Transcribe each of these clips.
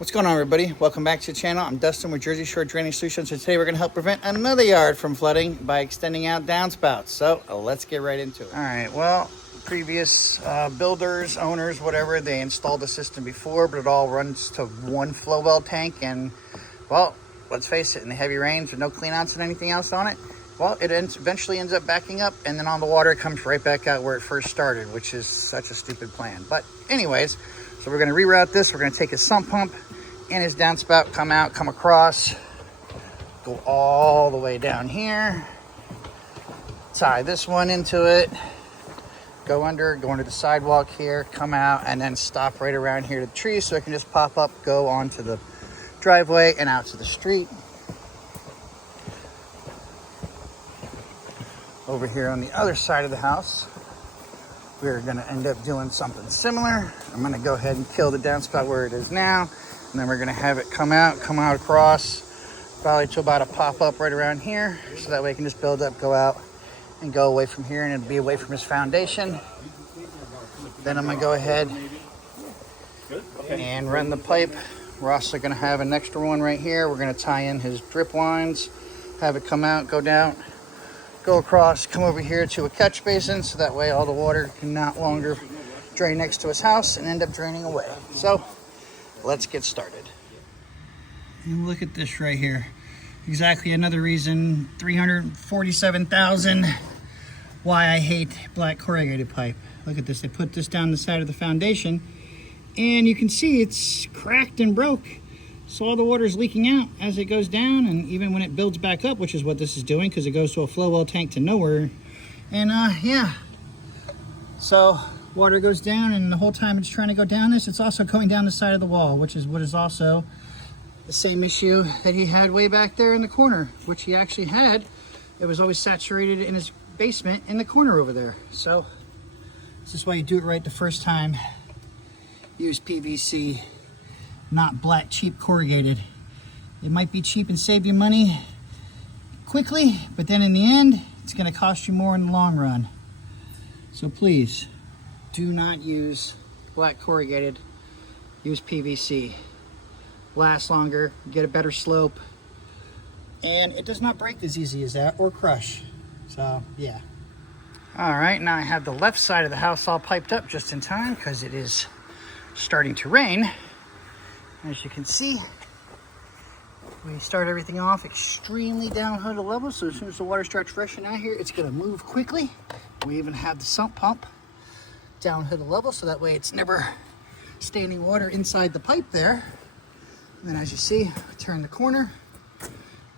What's going on, everybody? Welcome back to the channel. I'm Dustin with Jersey Shore Drainage Solutions, and today we're going to help prevent another yard from flooding by extending out downspouts. So let's get right into it. All right, well, previous builders, owners, whatever, they installed the system before, but it all runs to one flow well tank. And, well, let's face it, in the heavy rains with no cleanouts and anything else on it, well, it eventually ends up backing up, and then on the water, it comes right back out where it first started, which is such a stupid plan. But anyways, so we're going to reroute this. We're going to take his sump pump and his downspout, come out, come across, go all the way down here, tie this one into it, go under the sidewalk here, come out, and then stop right around here to the tree so it can just pop up, go onto the driveway and out to the street. Over here on the other side of the house, we're going to end up doing something similar. I'm going to go ahead and kill the downspout where it is now. And then we're going to have it come out across, probably to about a pop up right around here. So that way it can just build up, go out, and go away from here, and it'll be away from his foundation. Then I'm going to go ahead and run the pipe. We're also going to have an extra one right here. We're going to tie in his drip lines, have it come out, go down, go across, come over here to a catch basin. So that way all the water can not longer drain next to his house and end up draining away. So let's get started. And look at this right here. Exactly another reason, 347,000, why I hate black corrugated pipe. Look at this. They put this down the side of the foundation, and you can see it's cracked and broke. So all the water is leaking out as it goes down, and even when it builds back up, which is what this is doing, because it goes to a flow well tank to nowhere. And yeah, so water goes down, and the whole time it's trying to go down this, it's also going down the side of the wall, which is what is also the same issue that he had way back there in the corner, which he actually had. It was always saturated in his basement in the corner over there. So this is why you do it right the first time. Use PVC, not black cheap corrugated. It might be cheap and save you money quickly, but then in the end, it's going to cost you more in the long run. So please, do not use black corrugated, use PVC. Lasts longer, get a better slope, and it does not break as easy as that or crush. So yeah. All right, now I have the left side of the house all piped up just in time because it is starting to rain. As you can see, we start everything off extremely downhill to level, so as soon as the water starts rushing out here, it's going to move quickly. We even have the sump pump downhill to level, so that way it's never standing water inside the pipe there. And then as you see, turn the corner,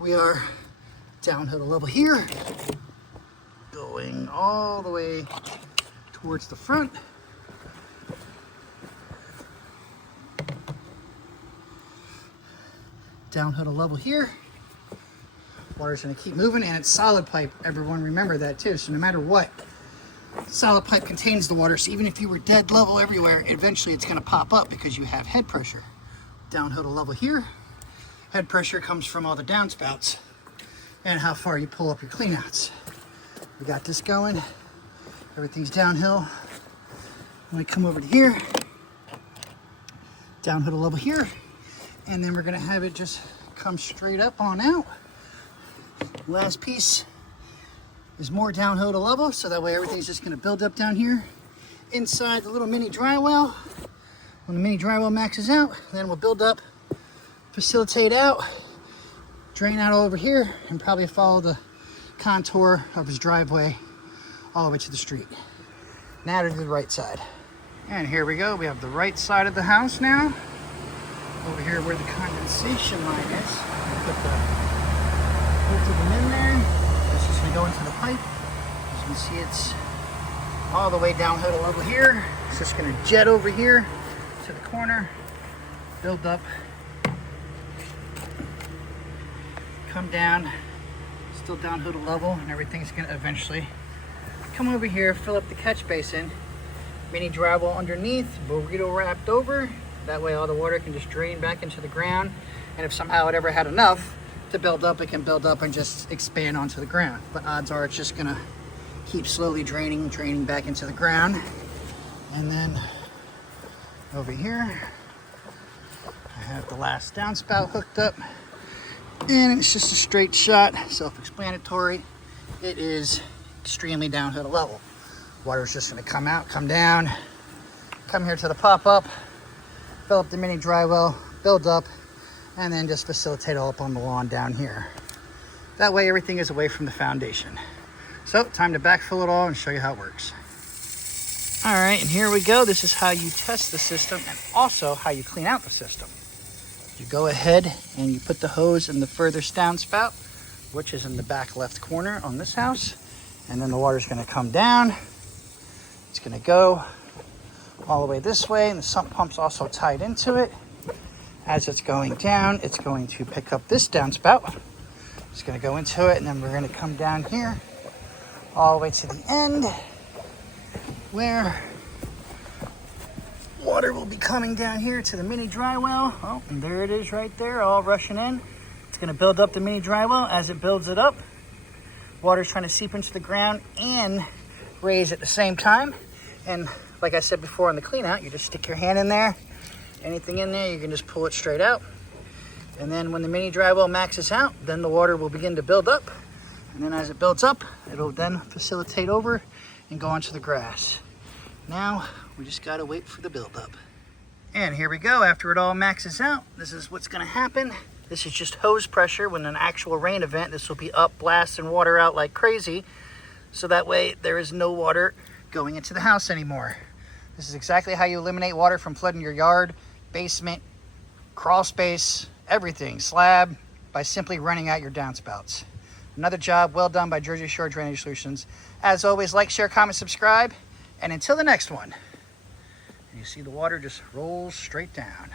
we are downhill to level here, going all the way towards the front. Downhill to level here. Water's gonna keep moving, and it's solid pipe. Everyone remember that too. So no matter what, solid pipe contains the water. So even if you were dead level everywhere, eventually it's gonna pop up because you have head pressure. Downhill to level here. Head pressure comes from all the downspouts and how far you pull up your cleanouts. We got this going. Everything's downhill. When we come over to here, downhill to level here. And then we're gonna have it just come straight up on out. Last piece is more downhill to level, so that way everything's just gonna build up down here inside the little mini dry well. When the mini dry well maxes out, then we'll build up, facilitate out, drain out all over here, and probably follow the contour of his driveway all the way to the street. Now to the right side. And here we go, we have the right side of the house now. Over here where the condensation line is, put them in there. It's just gonna go into the pipe. As you can see, it's all the way downhill to level here. It's just gonna jet over here to the corner, build up, come down, still downhill to level, and everything's gonna eventually come over here, fill up the catch basin, mini dry well underneath, burrito wrapped over. That way all the water can just drain back into the ground. And if somehow it ever had enough to build up, it can build up and just expand onto the ground. But odds are it's just gonna keep slowly draining back into the ground. And then over here, I have the last downspout hooked up, and it's just a straight shot, self-explanatory. It is extremely downhill level. Water is just going to come out, come down, come here to the pop-up, fill up the mini dry well, build up, and then just facilitate all up on the lawn down here. That way everything is away from the foundation. So time to backfill it all and show you how it works. All right, and here we go. This is how you test the system and also how you clean out the system. You go ahead and you put the hose in the furthest downspout, which is in the back left corner on this house. And then the water's gonna come down. It's gonna go all the way this way, and the sump pump's also tied into it. As it's going down, it's going to pick up this downspout. It's gonna go into it, and then we're gonna come down here all the way to the end, where water will be coming down here to the mini dry well. Oh, and there it is right there, all rushing in. It's gonna build up the mini dry well. As it builds it up, water's trying to seep into the ground and raise at the same time. And like I said before on the clean out, you just stick your hand in there. Anything in there, you can just pull it straight out. And then when the mini dry well maxes out, then the water will begin to build up. And then as it builds up, it'll then facilitate over and go onto the grass. Now, we just gotta wait for the buildup. And here we go, after it all maxes out, this is what's gonna happen. This is just hose pressure. When an actual rain event, this will be up, blasting water out like crazy. So that way, there is no water going into the house anymore. This is exactly how you eliminate water from flooding your yard, basement, crawl space, everything, slab, by simply running out your downspouts. Another job well done by Jersey Shore Drainage Solutions. As always, like, share, comment, subscribe, and until the next one. And you see the water just rolls straight down.